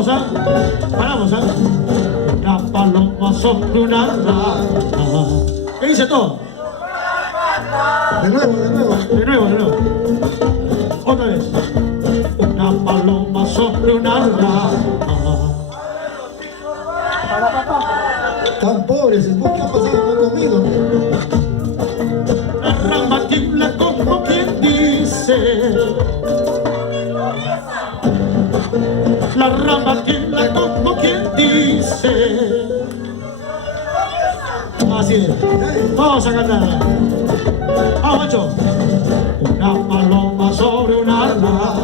Todos, ¿ah? Paramos, ¿ah? Una paloma sobre una rama. ¿Qué dice todo? De nuevo, de nuevo. De nuevo, de nuevo. Otra vez. Una paloma sobre una rama. Tan pobres, ¿qué ha pasado con conmigo? La rama tiembla como quien dice. La rama tiembla como quien dice. Así es. Todos a cantar. Vamos, macho. Una paloma sobre una rama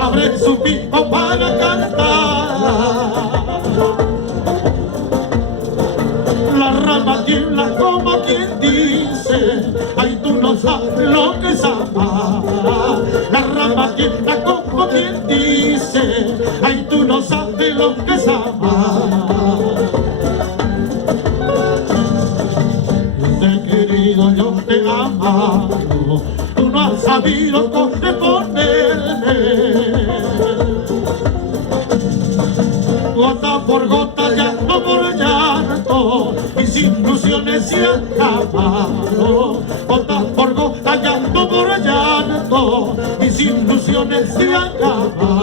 abre su pico para cantar. La rama tiembla como quien dice, ay, tú no sabes lo que es amar. La rama tiembla como quien dice, ay, tú no sabes lo que es amar. Yo te he querido, yo te he amado, tú no has sabido corresponderme. Gota por gota, llanto por llanto, mis ilusiones se han acabado. Gota por gota, llanto por llanto, mis ilusiones se han acabado.